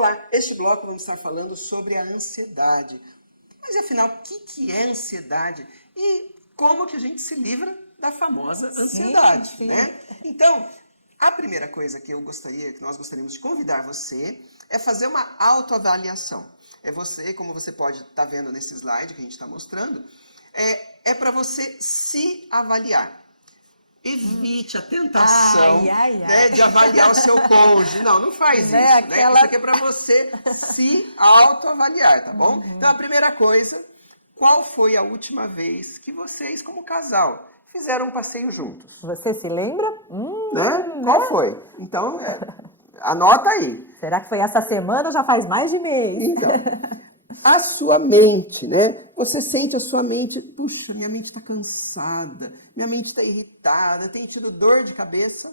Olá, este bloco vamos estar falando sobre a ansiedade. Mas afinal, o que é ansiedade? E como que a gente se livra da famosa ansiedade, sim. né? Então, a primeira coisa que nós gostaríamos de convidar você, é fazer uma autoavaliação. É você, como você pode estar vendo nesse slide que a gente está mostrando, é para você se avaliar. Evite a tentação né, de avaliar o seu cônjuge. Não faz isso. Né? Isso aqui é para você se autoavaliar, tá bom? Então, a primeira coisa, qual foi a última vez que vocês, como casal, fizeram um passeio juntos? Você se lembra? Né? Qual foi? Então, anota aí. Será que foi essa semana ou já faz mais de mês? Então, a sua mente, né? Você sente a sua mente, puxa, minha mente está cansada, minha mente está irritada, tem tido dor de cabeça,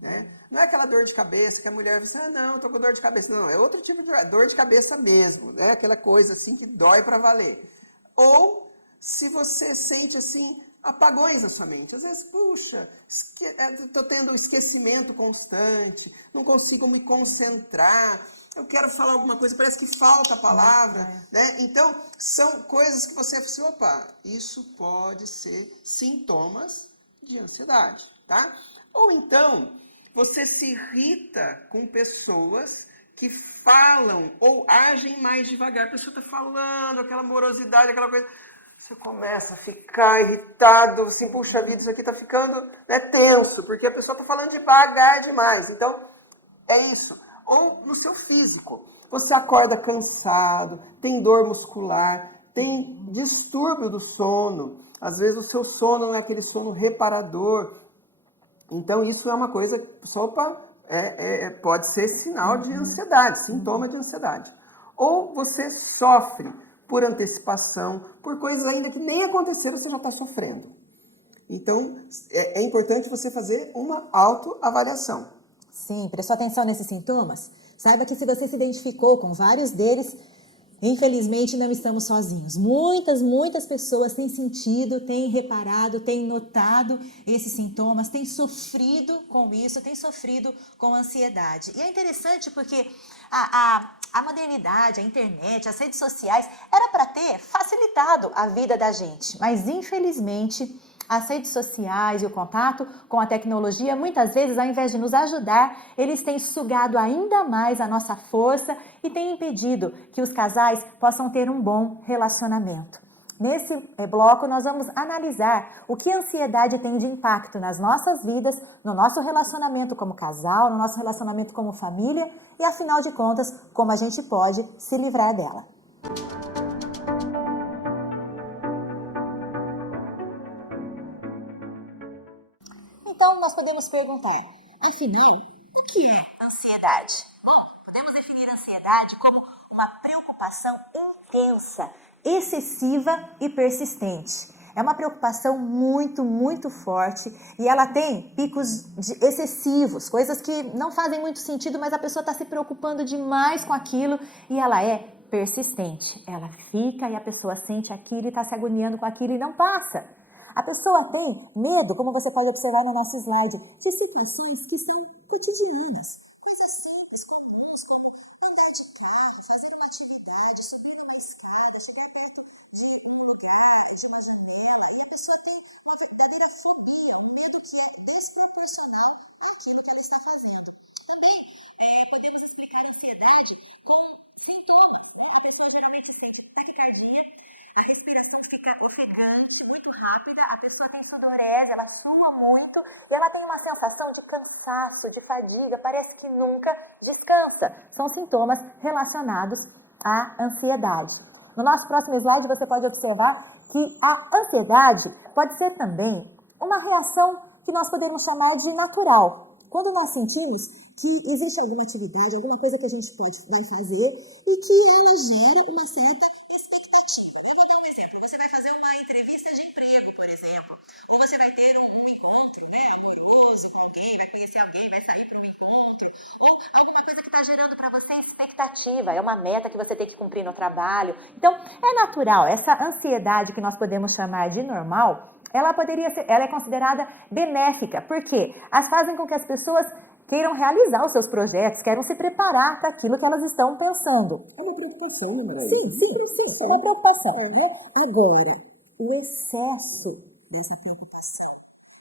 né? Não é aquela dor de cabeça que a mulher diz, não, tô com dor de cabeça. Não, é outro tipo de dor de cabeça mesmo, né? Aquela coisa assim que dói para valer. Ou se você sente assim apagões na sua mente. Às vezes, puxa, estou tendo um esquecimento constante, não consigo me concentrar, eu quero falar alguma coisa, parece que falta a palavra, né? Então, são coisas que você fala assim, opa, isso pode ser sintomas de ansiedade, tá? Ou então, você se irrita com pessoas que falam ou agem mais devagar. A pessoa está falando, aquela morosidade, aquela coisa. Você começa a ficar irritado, assim, puxa vida, isso aqui está ficando tenso, porque a pessoa está falando devagar demais. Então, é isso. Ou no seu físico. Você acorda cansado, tem dor muscular, tem distúrbio do sono. Às vezes o seu sono não é aquele sono reparador. Então, isso é uma coisa que pode ser sinal de ansiedade, sintoma de ansiedade. Ou você sofre por antecipação, por coisas ainda que nem aconteceram, você já está sofrendo. Então, é importante você fazer uma autoavaliação. Sim, prestou atenção nesses sintomas? Saiba que se você se identificou com vários deles, infelizmente não estamos sozinhos. Muitas pessoas têm sentido, têm reparado, têm notado esses sintomas, têm sofrido com isso, têm sofrido com ansiedade. E é interessante porque a modernidade, a internet, as redes sociais, era para ter facilitado a vida da gente. Mas, infelizmente, as redes sociais e o contato com a tecnologia, muitas vezes, ao invés de nos ajudar, eles têm sugado ainda mais a nossa força e têm impedido que os casais possam ter um bom relacionamento. Nesse bloco, nós vamos analisar o que a ansiedade tem de impacto nas nossas vidas, no nosso relacionamento como casal, no nosso relacionamento como família e, afinal de contas, como a gente pode se livrar dela. Então, nós podemos perguntar, afinal, o que é ansiedade? Bom, podemos definir a ansiedade como uma preocupação intensa, excessiva e persistente. É uma preocupação muito forte e ela tem picos excessivos, coisas que não fazem muito sentido, mas a pessoa está se preocupando demais com aquilo e ela é persistente. Ela fica e a pessoa sente aquilo e está se agoniando com aquilo e não passa. A pessoa tem medo, como você pode observar no nosso slide, de situações que são cotidianas. Coisas simples, comuns, como andar de carro, fazer uma atividade, subir uma escada, chegar perto de um lugar, de uma janela. E a pessoa tem uma verdadeira fobia, um medo que é desproporcional àquilo que ela está fazendo. Também podemos explicar a ansiedade com sintomas. A pessoa geralmente sente taquicardia, a respiração fica ofegante, muito rápida, a pessoa tem sudorese, ela sua muito e ela tem uma sensação de cansaço, de fadiga, parece que nunca descansa. São sintomas relacionados à ansiedade. No nosso próximo slide você pode observar que a ansiedade pode ser também uma reação que nós podemos chamar de natural. Quando nós sentimos que existe alguma atividade, alguma coisa que a gente vai fazer e que ela gera uma certa expectativa. Eu vou dar um exemplo. Você vai fazer uma entrevista de emprego, por exemplo. Ou você vai ter um encontro amoroso com alguém, vai conhecer alguém, vai sair para um encontro. Ou alguma coisa que está gerando para você expectativa. É uma meta que você tem que cumprir no trabalho. Então, é natural. Essa ansiedade que nós podemos chamar de normal, ela é considerada benéfica. Por quê? Elas fazem com que as pessoas queiram realizar os seus projetos, queiram se preparar para aquilo que elas estão pensando. É uma preocupação, né? Sim, é uma preocupação, né? Agora, o excesso dessa preocupação,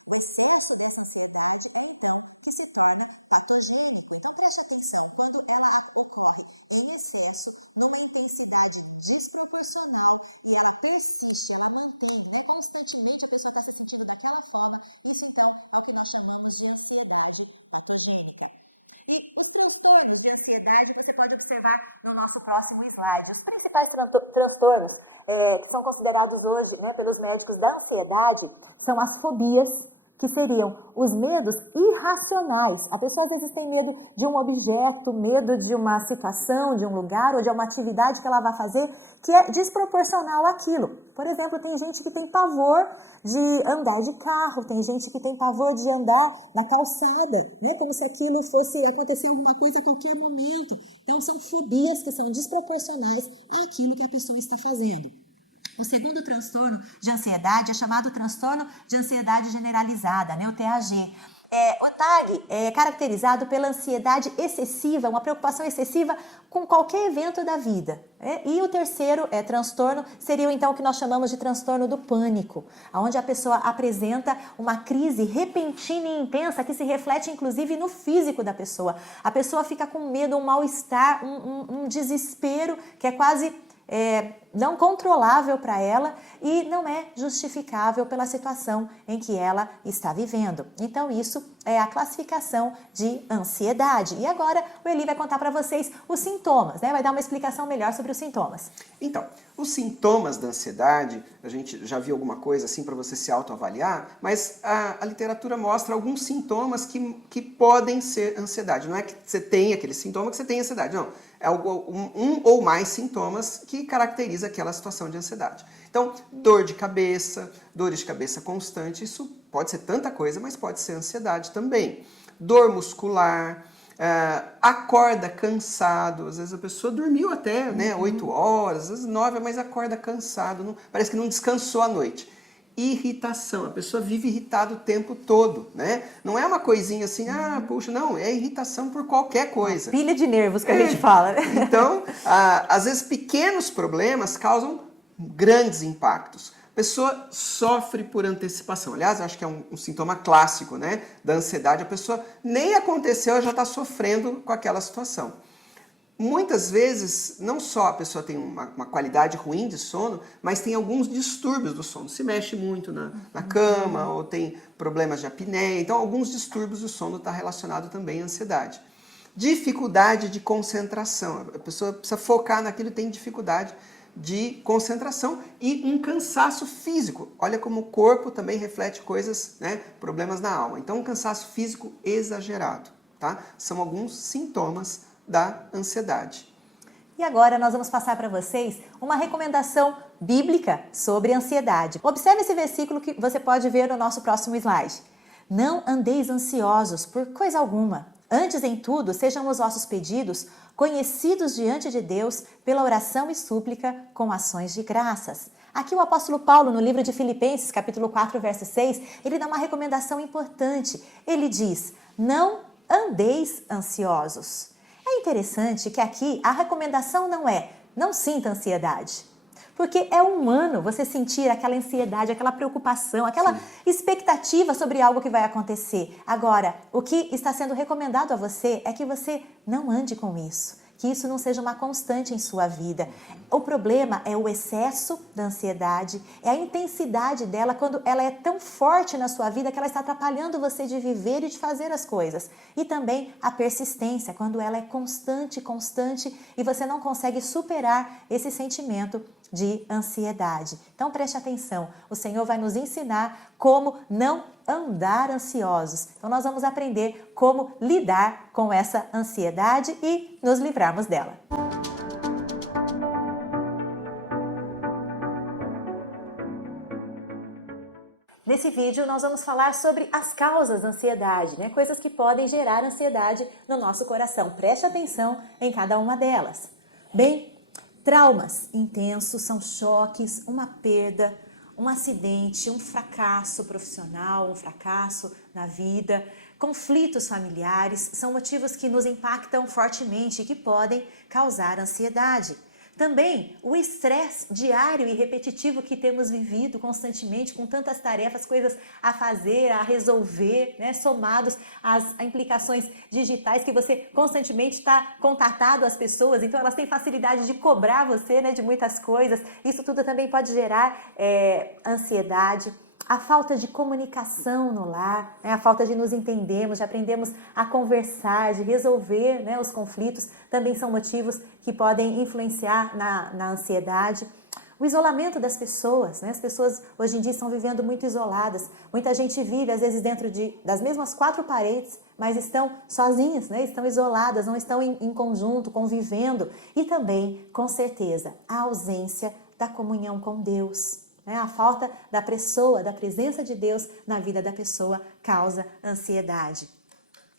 o excesso dessa ansiedade é então que se torna patogênico. Então, preste atenção, quando ela ocorre em excesso, numa intensidade desproporcional, e ela persiste, ela mantém, né? Constantemente a pessoa está se sentindo daquela forma, isso então é o que nós chamamos de ansiedade patogênica. E os transtornos de ansiedade você pode observar no nosso próximo slide. Os principais transtornos que são considerados hoje, né, pelos médicos da ansiedade são as fobias, que seriam os medos irracionais. A pessoa às vezes tem medo de um objeto, medo de uma situação, de um lugar ou de uma atividade que ela vai fazer que é desproporcional àquilo. Por exemplo, tem gente que tem pavor de andar de carro, tem gente que tem pavor de andar na calçada, né? Como se aquilo fosse acontecer alguma coisa a qualquer momento. Então, são fobias que são desproporcionais àquilo que a pessoa está fazendo. O segundo transtorno de ansiedade é chamado transtorno de ansiedade generalizada, né, o TAG. O TAG é caracterizado pela ansiedade excessiva, uma preocupação excessiva com qualquer evento da vida. E o terceiro transtorno seria então o que nós chamamos de transtorno do pânico, onde a pessoa apresenta uma crise repentina e intensa que se reflete inclusive no físico da pessoa. A pessoa fica com medo, um mal-estar, um desespero que é quase não controlável para ela e não é justificável pela situação em que ela está vivendo. Então, isso é a classificação de ansiedade. E agora, o Eli vai contar para vocês os sintomas, né? Vai dar uma explicação melhor sobre os sintomas. Então, os sintomas da ansiedade, a gente já viu alguma coisa assim para você se autoavaliar, mas a literatura mostra alguns sintomas que podem ser ansiedade. Não é que você tem aquele sintoma que você tem ansiedade, não. É um ou mais sintomas que caracteriza aquela situação de ansiedade. Então, dores de cabeça constante, isso pode ser tanta coisa, mas pode ser ansiedade também. Dor muscular, acorda cansado, às vezes a pessoa dormiu até 8 horas, às vezes 9, mas acorda cansado, parece que não descansou a noite. Irritação, a pessoa vive irritada o tempo todo, né? Não é uma coisinha assim, puxa, não, é irritação por qualquer coisa. Pilha de nervos que a gente fala. Então, às vezes pequenos problemas causam grandes impactos. A pessoa sofre por antecipação. Aliás, eu acho que é um sintoma clássico, né, da ansiedade. A pessoa nem aconteceu, já está sofrendo com aquela situação. Muitas vezes, não só a pessoa tem uma qualidade ruim de sono, mas tem alguns distúrbios do sono. Se mexe muito na cama, ou tem problemas de apneia. Então, alguns distúrbios do sono estão relacionados também à ansiedade. Dificuldade de concentração. A pessoa precisa focar naquilo e tem dificuldade de concentração e um cansaço físico. Olha como o corpo também reflete coisas, né, problemas na alma. Então, um cansaço físico exagerado, tá? São alguns sintomas da ansiedade. E agora nós vamos passar para vocês uma recomendação bíblica sobre ansiedade. Observe esse versículo que você pode ver no nosso próximo slide. Não andeis ansiosos por coisa alguma. Antes, em tudo, sejam os vossos pedidos conhecidos diante de Deus pela oração e súplica com ações de graças. Aqui o apóstolo Paulo, no livro de Filipenses, capítulo 4, verso 6, ele dá uma recomendação importante. Ele diz, não andeis ansiosos. É interessante que aqui a recomendação não sinta ansiedade. Porque é humano você sentir aquela ansiedade, aquela preocupação, aquela expectativa sobre algo que vai acontecer. Agora, o que está sendo recomendado a você é que você não ande com isso, que isso não seja uma constante em sua vida. O problema é o excesso da ansiedade, é a intensidade dela quando ela é tão forte na sua vida que ela está atrapalhando você de viver e de fazer as coisas. E também a persistência, quando ela é constante e você não consegue superar esse sentimento de ansiedade. Então preste atenção, o Senhor vai nos ensinar como não andar ansiosos. Então nós vamos aprender como lidar com essa ansiedade e nos livrarmos dela. Nesse vídeo nós vamos falar sobre as causas da ansiedade, né? Coisas que podem gerar ansiedade no nosso coração. Preste atenção em cada uma delas. Bem, traumas intensos são choques, uma perda, um acidente, um fracasso profissional, um fracasso na vida, Conflitos familiares são motivos que nos impactam fortemente e que podem causar ansiedade. Também o estresse diário e repetitivo que temos vivido constantemente, com tantas tarefas, coisas a fazer, a resolver, né? Somados às implicações digitais que você constantemente está contatado às pessoas, então elas têm facilidade de cobrar você, né, de muitas coisas. Isso tudo também pode gerar ansiedade. A falta de comunicação no lar, né? A falta de nos entendermos, de aprendermos a conversar, de resolver, né, os conflitos, também são motivos que podem influenciar na ansiedade. O isolamento das pessoas, né? As pessoas hoje em dia estão vivendo muito isoladas. Muita gente vive, às vezes, dentro das mesmas 4 paredes, mas estão sozinhas, né? Estão isoladas, não estão em conjunto, convivendo. E também, com certeza, a ausência da comunhão com Deus. A falta da pessoa, da presença de Deus na vida da pessoa causa ansiedade.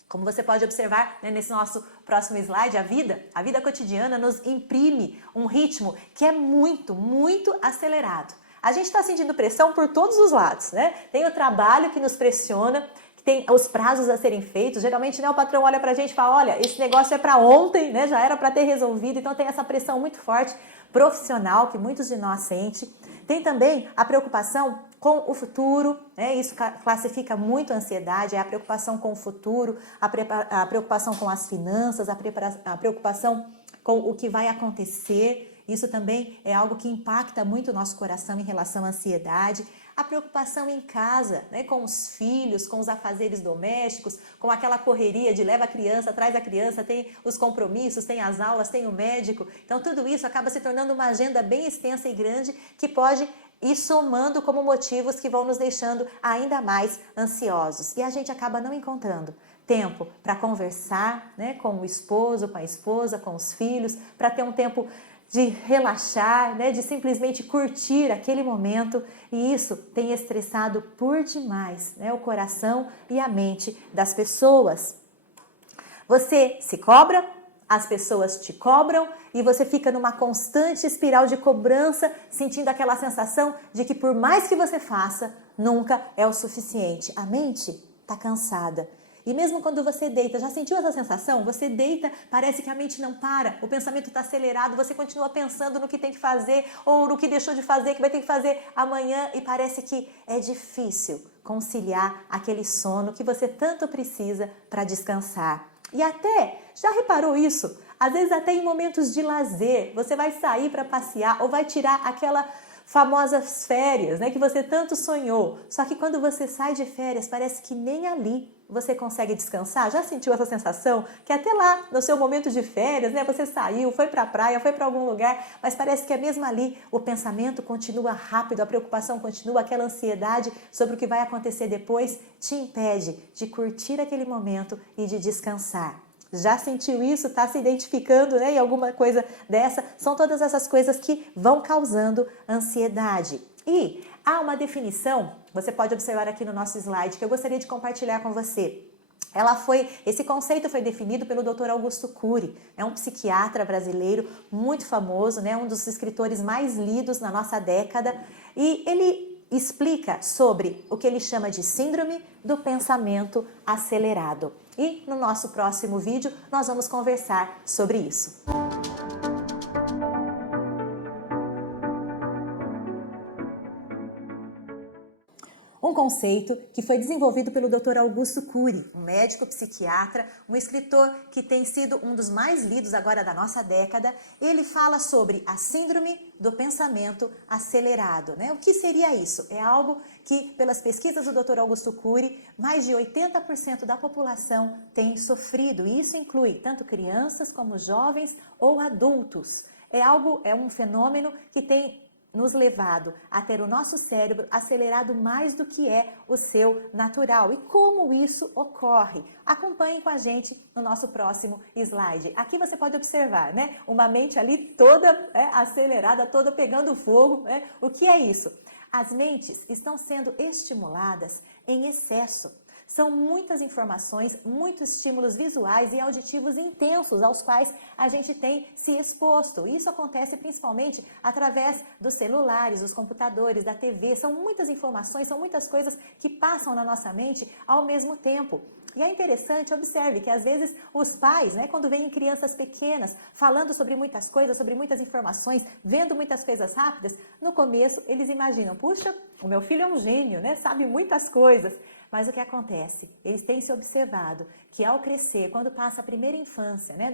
Como você pode observar, né, nesse nosso próximo slide, a vida cotidiana nos imprime um ritmo que é muito, muito acelerado. A gente está sentindo pressão por todos os lados, né? Tem o trabalho que nos pressiona, que tem os prazos a serem feitos. Geralmente, né, o patrão olha para a gente e fala, olha, esse negócio é para ontem, né? Já era para ter resolvido. Então tem essa pressão muito forte profissional que muitos de nós sentem. Tem também a preocupação com o futuro, né? Isso classifica muito a ansiedade, é a preocupação com o futuro, a preocupação com as finanças, a preocupação com o que vai acontecer. Isso também é algo que impacta muito o nosso coração em relação à ansiedade. A preocupação em casa, né, com os filhos, com os afazeres domésticos, com aquela correria de leva a criança, traz a criança, tem os compromissos, tem as aulas, tem o médico. Então tudo isso acaba se tornando uma agenda bem extensa e grande que pode ir somando como motivos que vão nos deixando ainda mais ansiosos. E a gente acaba não encontrando tempo para conversar, né, com o esposo, com a esposa, com os filhos, para ter um tempo de relaxar, né, de simplesmente curtir aquele momento, e isso tem estressado por demais, né, o coração e a mente das pessoas. Você se cobra, as pessoas te cobram e você fica numa constante espiral de cobrança, sentindo aquela sensação de que por mais que você faça, nunca é o suficiente. A mente está cansada. E mesmo quando você deita, já sentiu essa sensação? Você deita, parece que a mente não para, o pensamento está acelerado, você continua pensando no que tem que fazer ou no que deixou de fazer, que vai ter que fazer amanhã, e parece que é difícil conciliar aquele sono que você tanto precisa para descansar. E até, já reparou isso? Às vezes até em momentos de lazer, você vai sair para passear ou vai tirar aquela famosas férias, né, que você tanto sonhou. Só que quando você sai de férias, parece que nem ali você consegue descansar. Já sentiu essa sensação? Que até lá, no seu momento de férias, né, você saiu, foi para a praia, foi para algum lugar, mas parece que é mesmo ali o pensamento continua rápido, a preocupação continua, aquela ansiedade sobre o que vai acontecer depois te impede de curtir aquele momento e de descansar. Já sentiu isso? Está se identificando, né, em alguma coisa dessa? São todas essas coisas que vão causando ansiedade. E há uma definição, você pode observar aqui no nosso slide, que eu gostaria de compartilhar com você. Esse conceito foi definido pelo Dr. Augusto Cury, é um psiquiatra brasileiro muito famoso, né, um dos escritores mais lidos na nossa década, e ele explica sobre o que ele chama de síndrome do pensamento acelerado. E no nosso próximo vídeo nós vamos conversar sobre isso. Um conceito que foi desenvolvido pelo Dr. Augusto Cury, um médico psiquiatra, um escritor que tem sido um dos mais lidos agora da nossa década. Ele fala sobre a síndrome do pensamento acelerado, né? O que seria isso? É algo que, pelas pesquisas do Dr. Augusto Cury, mais de 80% da população tem sofrido. E isso inclui tanto crianças como jovens ou adultos. É um fenômeno que tem nos levado a ter o nosso cérebro acelerado mais do que é o seu natural. E como isso ocorre? Acompanhe com a gente no nosso próximo slide. Aqui você pode observar, né? Uma mente ali toda acelerada, toda pegando fogo, né? O que é isso? As mentes estão sendo estimuladas em excesso. São muitas informações, muitos estímulos visuais e auditivos intensos aos quais a gente tem se exposto. Isso acontece principalmente através dos celulares, dos computadores, da TV. São muitas informações, são muitas coisas que passam na nossa mente ao mesmo tempo. E é interessante, observe que às vezes os pais, né, quando veem crianças pequenas falando sobre muitas coisas, sobre muitas informações, vendo muitas coisas rápidas, no começo eles imaginam, puxa, o meu filho é um gênio, né, sabe muitas coisas. Mas o que acontece? Eles têm se observado que ao crescer, quando passa a primeira infância, né,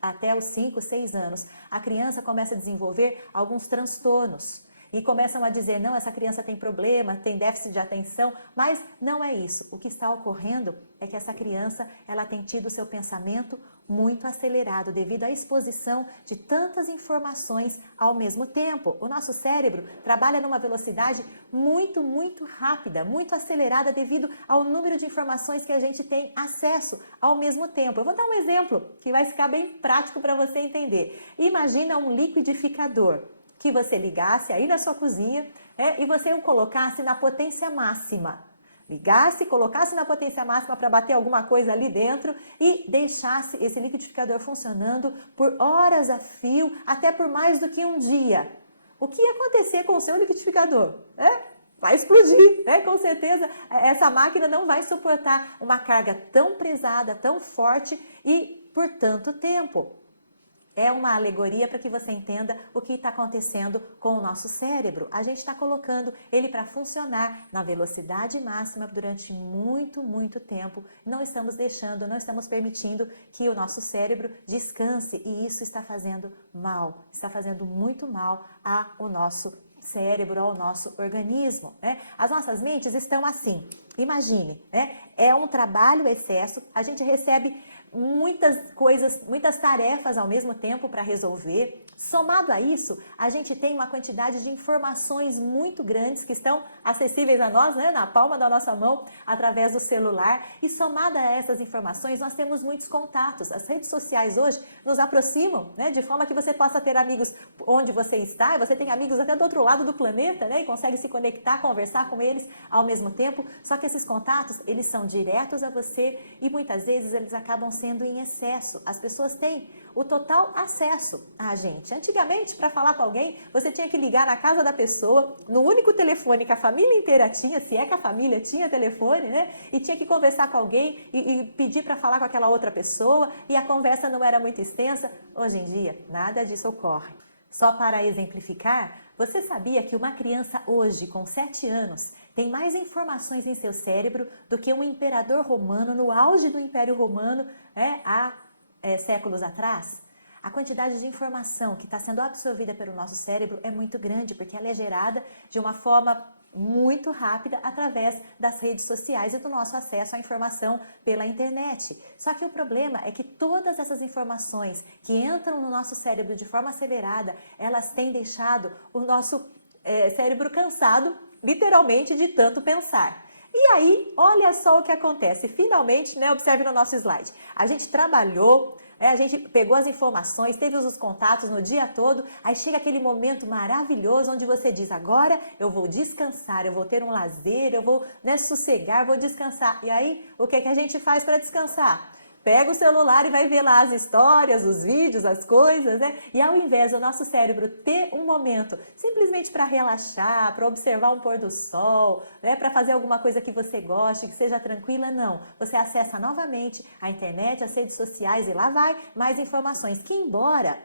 até os 5, 6 anos, a criança começa a desenvolver alguns transtornos. E começam a dizer, não, essa criança tem problema, tem déficit de atenção, mas não é isso. O que está ocorrendo é que essa criança, ela tem tido o seu pensamento muito acelerado devido à exposição de tantas informações ao mesmo tempo. O nosso cérebro trabalha numa velocidade muito, muito rápida, muito acelerada devido ao número de informações que a gente tem acesso ao mesmo tempo. Eu vou dar um exemplo que vai ficar bem prático para você entender. Imagina um liquidificador que você ligasse aí na sua cozinha e você o colocasse na potência máxima. Ligasse, colocasse na potência máxima para bater alguma coisa ali dentro e deixasse esse liquidificador funcionando por horas a fio, até por mais do que um dia. O que ia acontecer com o seu liquidificador? Vai explodir, né? Com certeza essa máquina não vai suportar uma carga tão pesada, tão forte e por tanto tempo. É uma alegoria para que você entenda o que está acontecendo com o nosso cérebro. A gente está colocando ele para funcionar na velocidade máxima durante muito, muito tempo. Não estamos deixando, não estamos permitindo que o nosso cérebro descanse e isso está fazendo mal, está fazendo muito mal ao nosso cérebro, ao nosso organismo. Né? As nossas mentes estão assim, imagine, né? É um trabalho excesso, a gente recebe muitas coisas, muitas tarefas ao mesmo tempo para resolver. Somado a isso, a gente tem uma quantidade de informações muito grandes que estão acessíveis a nós, né, na palma da nossa mão, através do celular. E somada a essas informações, nós temos muitos contatos. As redes sociais hoje nos aproximam, né, de forma que você possa ter amigos onde você está, e você tem amigos até do outro lado do planeta, né, e consegue se conectar, conversar com eles ao mesmo tempo. Só que esses contatos, eles são diretos a você e muitas vezes eles acabam sendo em excesso. As pessoas têm o total acesso a gente. Antigamente, para falar com alguém, você tinha que ligar na casa da pessoa, no único telefone que a família inteira tinha, se é que a família tinha telefone, né? E tinha que conversar com alguém e pedir para falar com aquela outra pessoa, e a conversa não era muito extensa. Hoje em dia, nada disso ocorre. Só para exemplificar, você sabia que uma criança hoje, com 7 anos, tem mais informações em seu cérebro do que um imperador romano no auge do Império Romano, há séculos atrás? A quantidade de informação que está sendo absorvida pelo nosso cérebro é muito grande, porque ela é gerada de uma forma muito rápida através das redes sociais e do nosso acesso à informação pela internet. Só que o problema é que todas essas informações que entram no nosso cérebro de forma acelerada, elas têm deixado o nosso cérebro cansado, literalmente, de tanto pensar. E aí, olha só o que acontece. Finalmente, né, observe no nosso slide. A gente trabalhou, a gente pegou as informações, teve os contatos no dia todo, aí chega aquele momento maravilhoso onde você diz, agora eu vou descansar, eu vou ter um lazer, eu vou sossegar, vou descansar. E aí, o que a gente faz para descansar? Pega o celular e vai ver lá as histórias, os vídeos, as coisas, né? E ao invés do nosso cérebro ter um momento simplesmente para relaxar, para observar um pôr do sol, né? Para fazer alguma coisa que você goste, que seja tranquila, não. Você acessa novamente a internet, as redes sociais e lá vai mais informações que, embora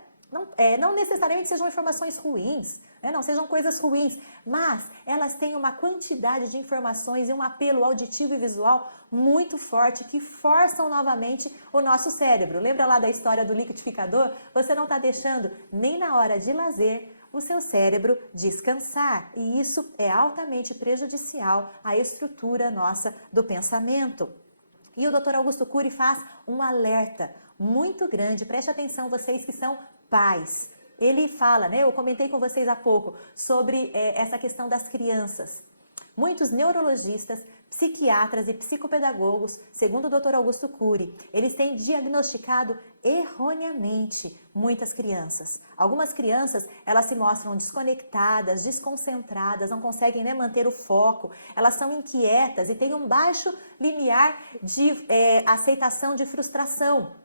não necessariamente sejam informações ruins, né? Não sejam coisas ruins, mas elas têm uma quantidade de informações e um apelo auditivo e visual muito forte que forçam novamente o nosso cérebro. Lembra lá da história do liquidificador? Você não está deixando nem na hora de lazer o seu cérebro descansar e isso é altamente prejudicial à estrutura nossa do pensamento. E o Dr. Augusto Cury faz um alerta muito grande, preste atenção vocês que são pais. Ele fala, né, eu comentei com vocês há pouco, sobre essa questão das crianças. Muitos neurologistas psiquiatras e psicopedagogos, segundo o Dr. Augusto Cury, eles têm diagnosticado erroneamente muitas crianças. Algumas crianças, elas se mostram desconectadas, desconcentradas, não conseguem, né, manter o foco, elas são inquietas e têm um baixo limiar de aceitação de frustração.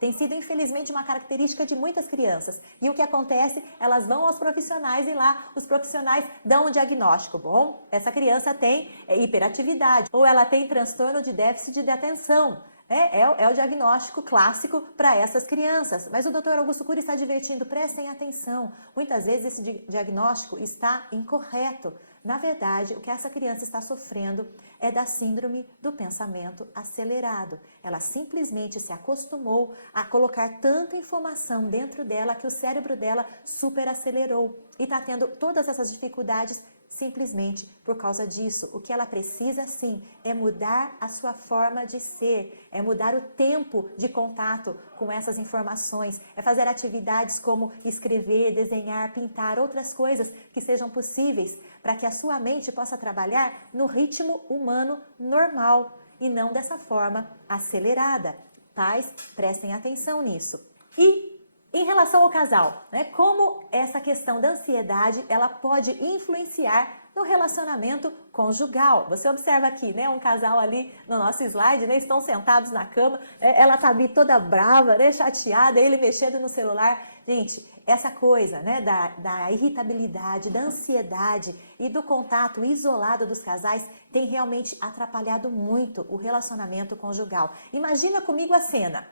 Tem sido, infelizmente, uma característica de muitas crianças. E o que acontece? Elas vão aos profissionais e lá os profissionais dão um diagnóstico. Bom, essa criança tem hiperatividade ou ela tem transtorno de déficit de atenção. É o diagnóstico clássico para essas crianças. Mas o Dr. Augusto Cury está advertindo, prestem atenção. Muitas vezes esse diagnóstico está incorreto. Na verdade, o que essa criança está sofrendo é da síndrome do pensamento acelerado. Ela simplesmente se acostumou a colocar tanta informação dentro dela que o cérebro dela superacelerou e está tendo todas essas dificuldades simplesmente por causa disso. O que ela precisa, sim, é mudar a sua forma de ser, é mudar o tempo de contato com essas informações, é fazer atividades como escrever, desenhar, pintar, outras coisas que sejam possíveis para que a sua mente possa trabalhar no ritmo humano normal e não dessa forma acelerada. Pais, prestem atenção nisso. E em relação ao casal, né, como essa questão da ansiedade, ela pode influenciar no relacionamento conjugal. Você observa aqui, né, um casal ali no nosso slide, né, estão sentados na cama, ela tá ali toda brava, né, chateada, ele mexendo no celular. Gente, essa coisa, né, da irritabilidade, da ansiedade e do contato isolado dos casais tem realmente atrapalhado muito o relacionamento conjugal. Imagina comigo a cena.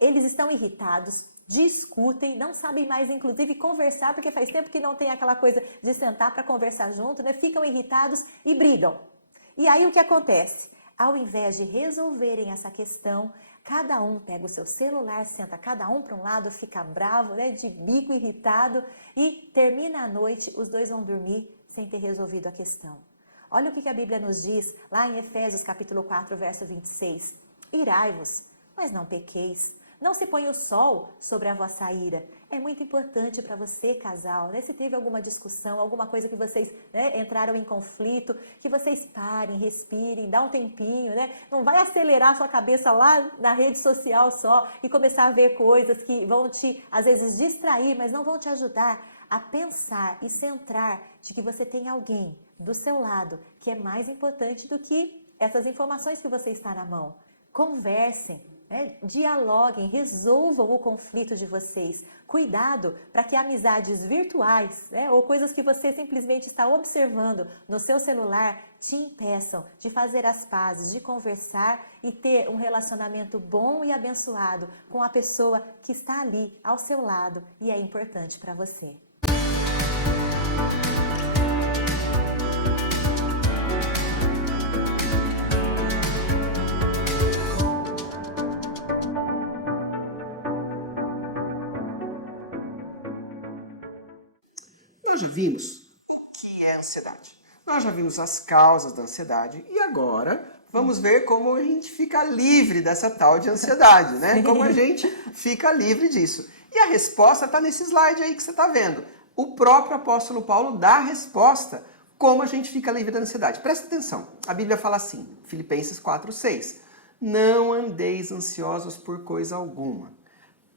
Eles estão irritados, discutem, não sabem mais, inclusive, conversar, porque faz tempo que não tem aquela coisa de sentar para conversar junto, né? Ficam irritados e brigam. E aí o que acontece? Ao invés de resolverem essa questão, cada um pega o seu celular, senta cada um para um lado, fica bravo, né? De bico irritado e termina a noite, os dois vão dormir sem ter resolvido a questão. Olha o que a Bíblia nos diz lá em Efésios capítulo 4, verso 26. Irai-vos, mas não pequeis. Não se põe o sol sobre a vossa ira. É muito importante para você, casal, né? Se teve alguma discussão, alguma coisa que vocês, né, entraram em conflito, que vocês parem, respirem, dá um tempinho, né? Não vai acelerar sua cabeça lá na rede social só e começar a ver coisas que vão te, às vezes, distrair, mas não vão te ajudar a pensar e centrar de que você tem alguém do seu lado que é mais importante do que essas informações que você está na mão. Conversem. Dialoguem, resolvam o conflito de vocês. Cuidado para que amizades virtuais, ou coisas que você simplesmente está observando no seu celular te impeçam de fazer as pazes, de conversar e ter um relacionamento bom e abençoado com a pessoa que está ali ao seu lado e é importante para você. Nós já vimos o que é ansiedade. Nós já vimos as causas da ansiedade e agora vamos ver como a gente fica livre dessa tal de ansiedade, né? Como a gente fica livre disso. E a resposta está nesse slide aí que você está vendo. O próprio apóstolo Paulo dá a resposta como a gente fica livre da ansiedade. Presta atenção. A Bíblia fala assim, Filipenses 4:6. Não andeis ansiosos por coisa alguma.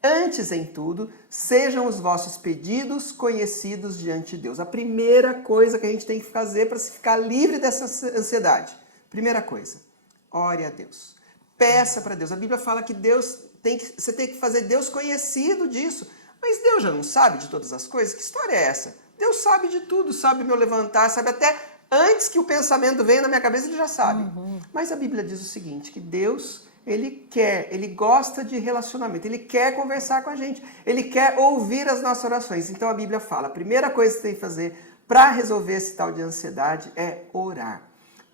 Antes, em tudo, sejam os vossos pedidos conhecidos diante de Deus. A primeira coisa que a gente tem que fazer para se ficar livre dessa ansiedade. Primeira coisa, ore a Deus. Peça para Deus. A Bíblia fala que você tem que fazer Deus conhecido disso. Mas Deus já não sabe de todas as coisas? Que história é essa? Deus sabe de tudo, sabe meu levantar, sabe até antes que o pensamento venha na minha cabeça, Ele já sabe. Mas a Bíblia diz o seguinte, que Deus... Ele gosta de relacionamento, Ele quer conversar com a gente, Ele quer ouvir as nossas orações. Então a Bíblia fala, a primeira coisa que você tem que fazer para resolver esse tal de ansiedade é orar.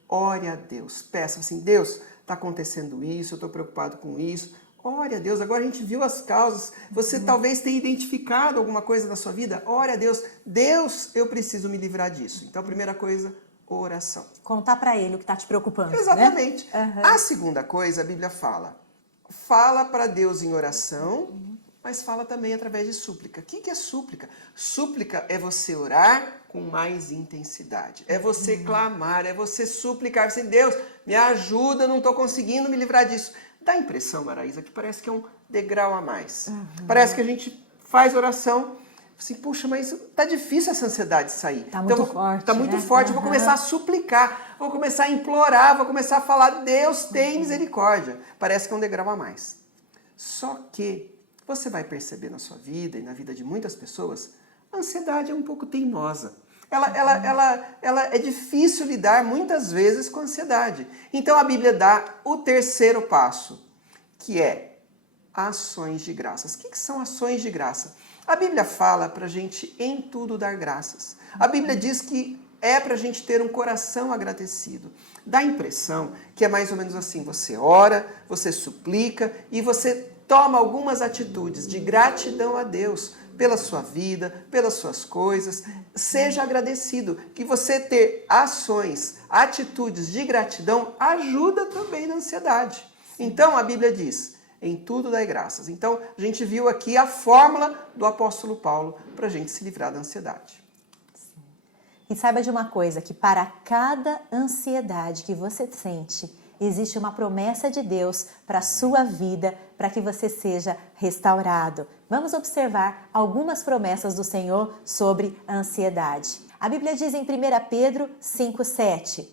Ore a Deus, peça assim, Deus, está acontecendo isso, eu estou preocupado com isso. Ore a Deus, agora a gente viu as causas, você talvez tenha identificado alguma coisa na sua vida, ore a Deus. Deus, eu preciso me livrar disso. Então a primeira coisa, oração. Contar para Ele o que está te preocupando. Exatamente. Né? A segunda coisa, a Bíblia fala para Deus em oração, mas fala também através de súplica. O que é súplica? Súplica é você orar com mais intensidade. É você clamar, é você suplicar assim, Deus, me ajuda, não estou conseguindo me livrar disso. Dá a impressão, Maraísa, que parece que é um degrau a mais. Parece que a gente faz oração, assim, puxa, mas tá difícil essa ansiedade sair. Tá muito forte, Tá muito né? forte, eu vou começar a suplicar, vou começar a implorar, vou começar a falar, Deus tem misericórdia. Parece que é um degrau a mais. Só que você vai perceber na sua vida e na vida de muitas pessoas, a ansiedade é um pouco teimosa. Ela é difícil lidar muitas vezes com a ansiedade. Então a Bíblia dá o terceiro passo, que é ações de graças. O que são ações de graça? A Bíblia fala para a gente em tudo dar graças. A Bíblia diz que é para a gente ter um coração agradecido. Dá a impressão que é mais ou menos assim, você ora, você suplica e você toma algumas atitudes de gratidão a Deus pela sua vida, pelas suas coisas. Seja agradecido, que você ter ações, atitudes de gratidão ajuda também na ansiedade. Então a Bíblia diz, em tudo dai graças. Então a gente viu aqui a fórmula do apóstolo Paulo para a gente se livrar da ansiedade. E saiba de uma coisa, que para cada ansiedade que você sente, existe uma promessa de Deus para a sua vida, para que você seja restaurado. Vamos observar algumas promessas do Senhor sobre a ansiedade. A Bíblia diz em 1 Pedro 5,7,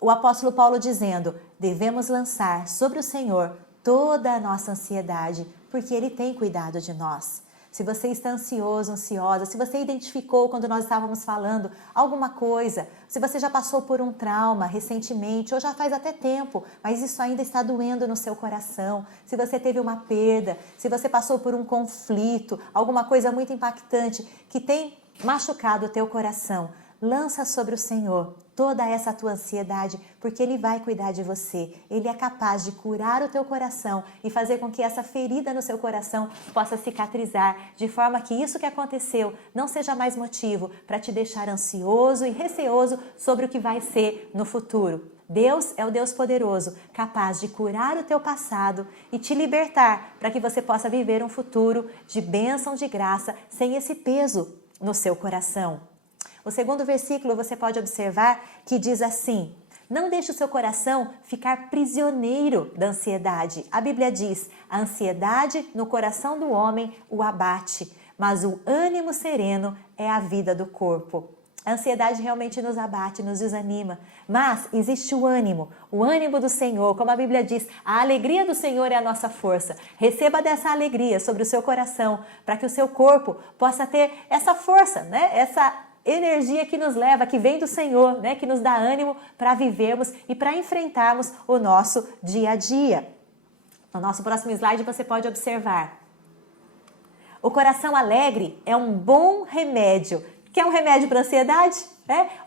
o apóstolo Paulo dizendo, devemos lançar sobre o Senhor toda a nossa ansiedade, porque Ele tem cuidado de nós. Se você está ansioso, ansiosa, se você identificou quando nós estávamos falando alguma coisa, se você já passou por um trauma recentemente ou já faz até tempo, mas isso ainda está doendo no seu coração, se você teve uma perda, se você passou por um conflito, alguma coisa muito impactante que tem machucado o teu coração, lança sobre o Senhor toda essa tua ansiedade, porque Ele vai cuidar de você. Ele é capaz de curar o teu coração e fazer com que essa ferida no seu coração possa cicatrizar, de forma que isso que aconteceu não seja mais motivo para te deixar ansioso e receoso sobre o que vai ser no futuro. Deus é o Deus poderoso, capaz de curar o teu passado e te libertar para que você possa viver um futuro de bênção, de graça, sem esse peso no seu coração. O segundo versículo você pode observar que diz assim, não deixe o seu coração ficar prisioneiro da ansiedade. A Bíblia diz, a ansiedade no coração do homem o abate, mas o ânimo sereno é a vida do corpo. A ansiedade realmente nos abate, nos desanima, mas existe o ânimo do Senhor, como a Bíblia diz, a alegria do Senhor é a nossa força. Receba dessa alegria sobre o seu coração, para que o seu corpo possa ter essa força, né? Essa energia que nos leva, que vem do Senhor, né? Que nos dá ânimo para vivermos e para enfrentarmos o nosso dia a dia. No nosso próximo slide você pode observar. O coração alegre é um bom remédio. Quer um remédio para a ansiedade?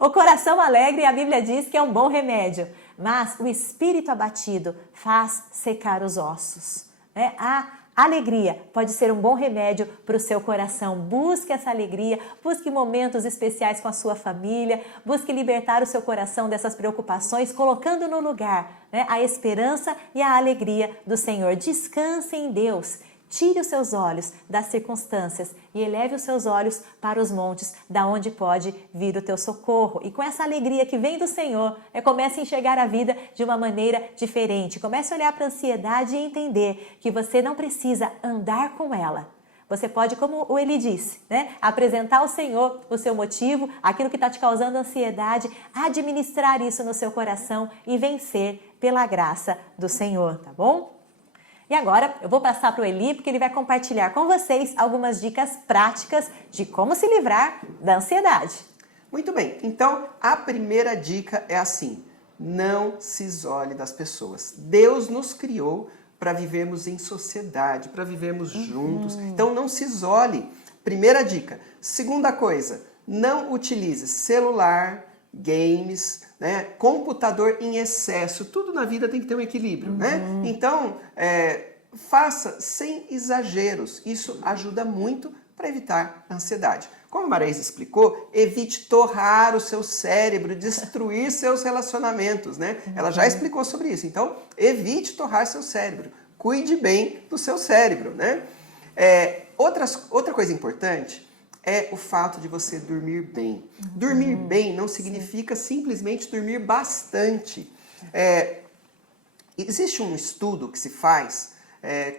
O coração alegre, a Bíblia diz que é um bom remédio. Mas o espírito abatido faz secar os ossos. A alegria pode ser um bom remédio para o seu coração. Busque essa alegria, busque momentos especiais com a sua família, busque libertar o seu coração dessas preocupações, colocando no lugar a esperança e a alegria do Senhor. Descanse em Deus. Tire os seus olhos das circunstâncias e eleve os seus olhos para os montes, da onde pode vir o teu socorro. E com essa alegria que vem do Senhor, comece a enxergar a vida de uma maneira diferente. Comece a olhar para a ansiedade e entender que você não precisa andar com ela. Você pode, como o Eli disse, apresentar ao Senhor o seu motivo, aquilo que está te causando ansiedade, administrar isso no seu coração e vencer pela graça do Senhor, tá bom? E agora eu vou passar para o Eli, porque ele vai compartilhar com vocês algumas dicas práticas de como se livrar da ansiedade. Muito bem, então a primeira dica é assim, não se isole das pessoas. Deus nos criou para vivermos em sociedade, para vivermos juntos, então não se isole. Primeira dica. Segunda coisa, não utilize celular, games, computador em excesso. Tudo na vida tem que ter um equilíbrio, Então, faça sem exageros. Isso ajuda muito para evitar a ansiedade. Como a Maraísa explicou, evite torrar o seu cérebro, destruir seus relacionamentos, Ela já explicou sobre isso. Então, evite torrar seu cérebro. Cuide bem do seu cérebro, Outra coisa importante é o fato de você dormir bem. Dormir bem não significa simplesmente dormir bastante. Existe um estudo que se faz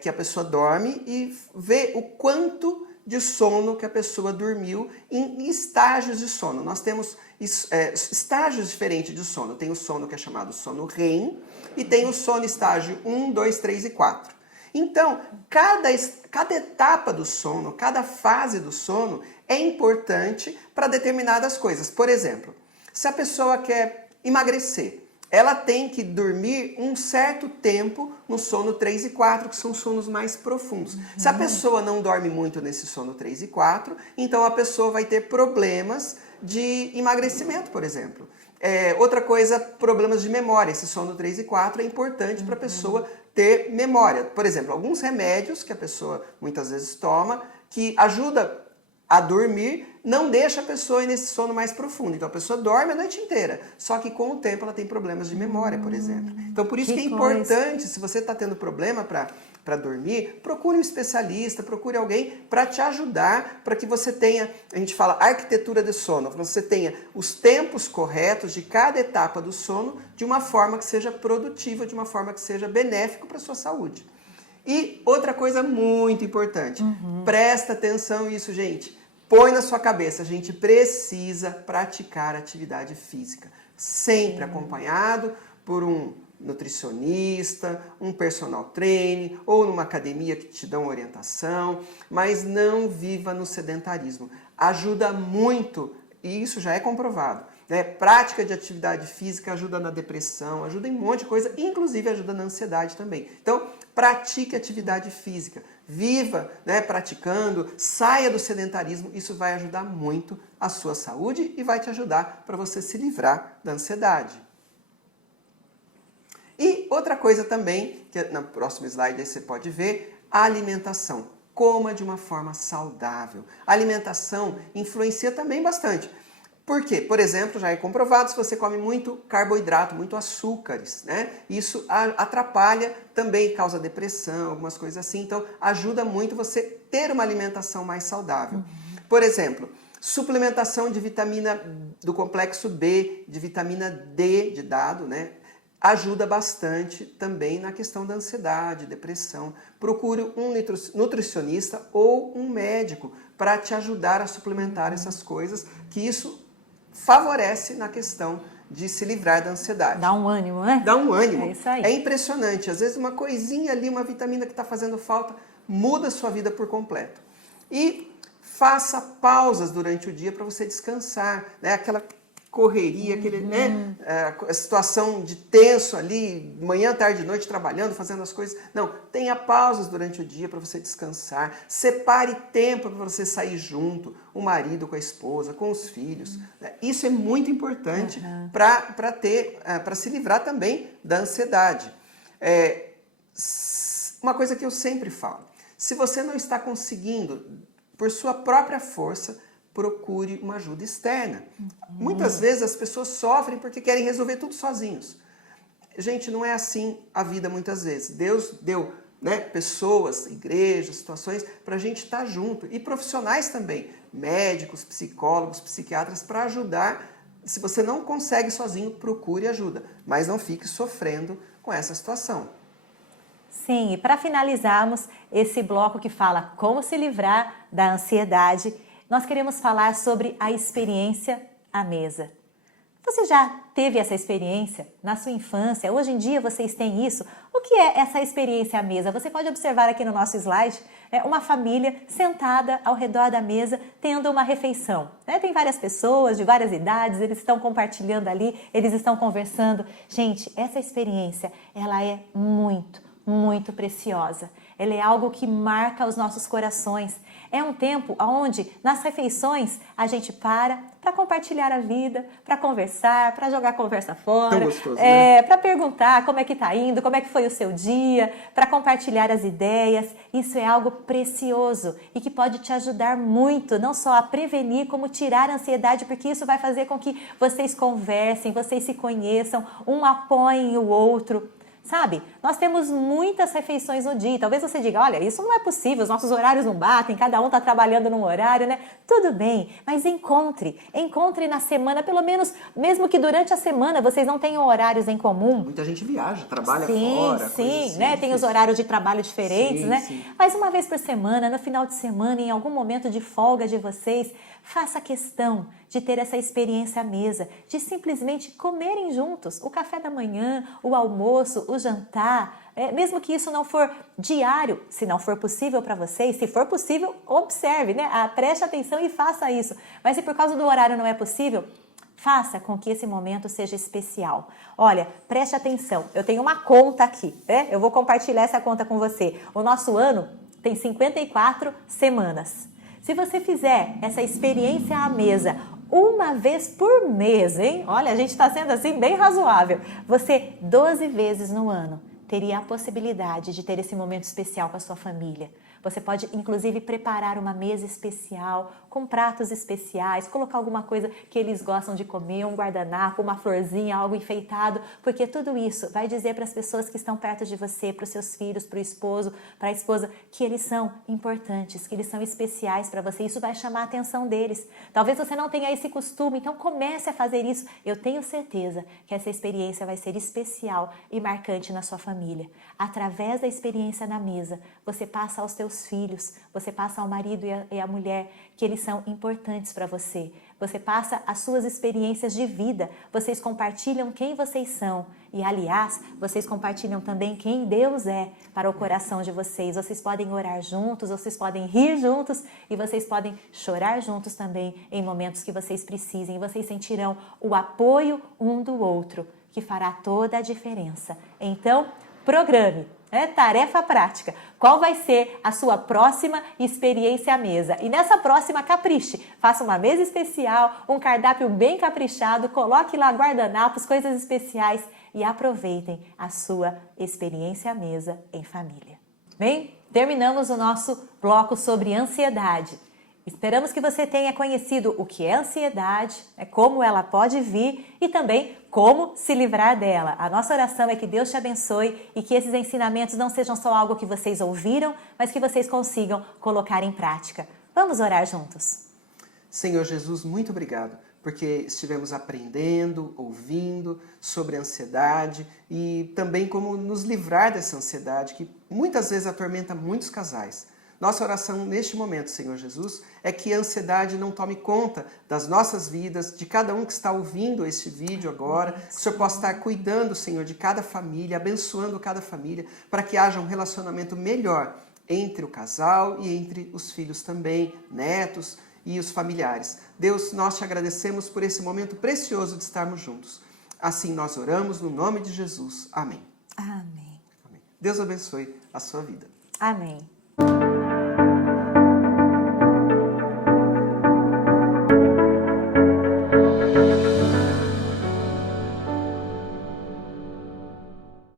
que a pessoa dorme e vê o quanto de sono que a pessoa dormiu em estágios de sono. Nós temos estágios diferentes de sono. Tem o sono que é chamado sono REM e tem o sono estágio 1, 2, 3 e 4. Então, cada etapa do sono, cada fase do sono é importante para determinadas coisas. Por exemplo, se a pessoa quer emagrecer, ela tem que dormir um certo tempo no sono 3 e 4, que são sonos mais profundos. Se a pessoa não dorme muito nesse sono 3 e 4, então a pessoa vai ter problemas de emagrecimento, por exemplo. Outra coisa, problemas de memória. Esse sono 3 e 4 é importante para a pessoa ter memória. Por exemplo, alguns remédios que a pessoa muitas vezes toma, que ajuda a dormir, não deixa a pessoa ir nesse sono mais profundo. Então a pessoa dorme a noite inteira, só que com o tempo ela tem problemas de memória, por exemplo. Então por isso que é importante, se você está tendo problema para dormir, procure um especialista, procure alguém para te ajudar, para que você tenha, a gente fala arquitetura de sono, você tenha os tempos corretos de cada etapa do sono de uma forma que seja produtiva, de uma forma que seja benéfica para a sua saúde. E outra coisa muito importante, presta atenção nisso, gente. Põe na sua cabeça, a gente precisa praticar atividade física, sempre acompanhado por um nutricionista, um personal trainer ou numa academia que te dão orientação, mas não viva no sedentarismo. Ajuda muito, e isso já é comprovado, né? Prática de atividade física ajuda na depressão, ajuda em um monte de coisa, inclusive ajuda na ansiedade também. Então, pratique atividade física, viva, né, praticando, saia do sedentarismo, isso vai ajudar muito a sua saúde e vai te ajudar para você se livrar da ansiedade. E outra coisa também, que no próximo slide aí você pode ver, a alimentação. Coma de uma forma saudável. A alimentação influencia também bastante. Por quê? Por exemplo, já é comprovado, se você come muito carboidrato, muito açúcares, né? Isso atrapalha também, causa depressão, algumas coisas assim. Então, ajuda muito você ter uma alimentação mais saudável. Por exemplo, suplementação de vitamina do complexo B, de vitamina D de dado, né? Ajuda bastante também na questão da ansiedade, depressão. Procure um nutricionista ou um médico para te ajudar a suplementar essas coisas, que isso favorece na questão de se livrar da ansiedade. Dá um ânimo, né? Dá um ânimo. É isso aí. É impressionante. Às vezes uma coisinha ali, uma vitamina que está fazendo falta, muda a sua vida por completo. E faça pausas durante o dia para você descansar, né? Aquela correria, a situação de tenso ali, manhã, tarde, noite, trabalhando, fazendo as coisas. Não, tenha pausas durante o dia para você descansar. Separe tempo para você sair junto, o marido com a esposa, com os filhos. Isso é muito importante para se livrar também da ansiedade. Uma coisa que eu sempre falo, se você não está conseguindo, por sua própria força, procure uma ajuda externa. Muitas vezes as pessoas sofrem porque querem resolver tudo sozinhos. Gente, não é assim a vida muitas vezes. Deus deu, né, pessoas, igrejas, situações para a gente estar junto. E profissionais também, médicos, psicólogos, psiquiatras, para ajudar. Se você não consegue sozinho, procure ajuda. Mas não fique sofrendo com essa situação. Sim, e para finalizarmos esse bloco que fala como se livrar da ansiedade, nós queremos falar sobre a experiência à mesa. Você já teve essa experiência na sua infância? Hoje em dia vocês têm isso? O que é essa experiência à mesa? Você pode observar aqui no nosso slide uma família sentada ao redor da mesa tendo uma refeição. Tem várias pessoas de várias idades, eles estão compartilhando ali, eles estão conversando. Gente, essa experiência, ela é muito preciosa. Ela é algo que marca os nossos corações. É um tempo onde, nas refeições, a gente para compartilhar a vida, para conversar, para jogar a conversa fora, tão gostoso, né? Para perguntar como é que está indo, como é que foi o seu dia, para compartilhar as ideias. Isso é algo precioso e que pode te ajudar muito, não só a prevenir, como tirar a ansiedade, porque isso vai fazer com que vocês conversem, vocês se conheçam, um apoiem o outro. Sabe, nós temos muitas refeições no dia. Talvez você diga, olha, isso não é possível, os nossos horários não batem, cada um está trabalhando num horário, né? Tudo bem, mas encontre na semana, pelo menos, mesmo que durante a semana vocês não tenham horários em comum. Muita gente viaja, trabalha sim, fora. Sim, assim, né? Tem os horários de trabalho diferentes, sim, né? Sim. Mas uma vez por semana, no final de semana, em algum momento de folga de vocês, faça questão de ter essa experiência à mesa, de simplesmente comerem juntos o café da manhã, o almoço, o jantar, mesmo que isso não for diário, se não for possível para vocês, se for possível, observe, né? Preste atenção e faça isso. Mas se por causa do horário não é possível, faça com que esse momento seja especial. Olha, preste atenção, eu tenho uma conta aqui, né? Eu vou compartilhar essa conta com você. O nosso ano tem 54 semanas. Se você fizer essa experiência à mesa uma vez por mês, hein? Olha, a gente está sendo assim bem razoável. Você 12 vezes no ano teria a possibilidade de ter esse momento especial com a sua família. Você pode, inclusive, preparar uma mesa especial, com pratos especiais, colocar alguma coisa que eles gostam de comer, um guardanapo, uma florzinha, algo enfeitado, porque tudo isso vai dizer para as pessoas que estão perto de você, para os seus filhos, para o esposo, para a esposa, que eles são importantes, que eles são especiais para você. Isso vai chamar a atenção deles. Talvez você não tenha esse costume, então comece a fazer isso. Eu tenho certeza que essa experiência vai ser especial e marcante na sua família. Através da experiência na mesa, você passa aos teus filhos, você passa ao marido e à mulher que eles são importantes para você. Você passa as suas experiências de vida, vocês compartilham quem vocês são e, aliás, vocês compartilham também quem Deus é para o coração de vocês. Vocês podem orar juntos, vocês podem rir juntos e vocês podem chorar juntos também em momentos que vocês precisem. Vocês sentirão o apoio um do outro, que fará toda a diferença. Então, programe. Tarefa prática. Qual vai ser a sua próxima experiência à mesa? E nessa próxima, capriche. Faça uma mesa especial, um cardápio bem caprichado, coloque lá guardanapos, coisas especiais e aproveitem a sua experiência à mesa em família. Bem, terminamos o nosso bloco sobre ansiedade. Esperamos que você tenha conhecido o que é ansiedade, como ela pode vir e também como se livrar dela. A nossa oração é que Deus te abençoe e que esses ensinamentos não sejam só algo que vocês ouviram, mas que vocês consigam colocar em prática. Vamos orar juntos. Senhor Jesus, muito obrigado, porque estivemos aprendendo, ouvindo sobre a ansiedade e também como nos livrar dessa ansiedade que muitas vezes atormenta muitos casais. Nossa oração neste momento, Senhor Jesus, é que a ansiedade não tome conta das nossas vidas, de cada um que está ouvindo este vídeo agora, que o Senhor possa estar cuidando, Senhor, de cada família, abençoando cada família, para que haja um relacionamento melhor entre o casal e entre os filhos também, netos e os familiares. Deus, nós te agradecemos por esse momento precioso de estarmos juntos. Assim nós oramos no nome de Jesus. Amém. Amém. Deus abençoe a sua vida. Amém.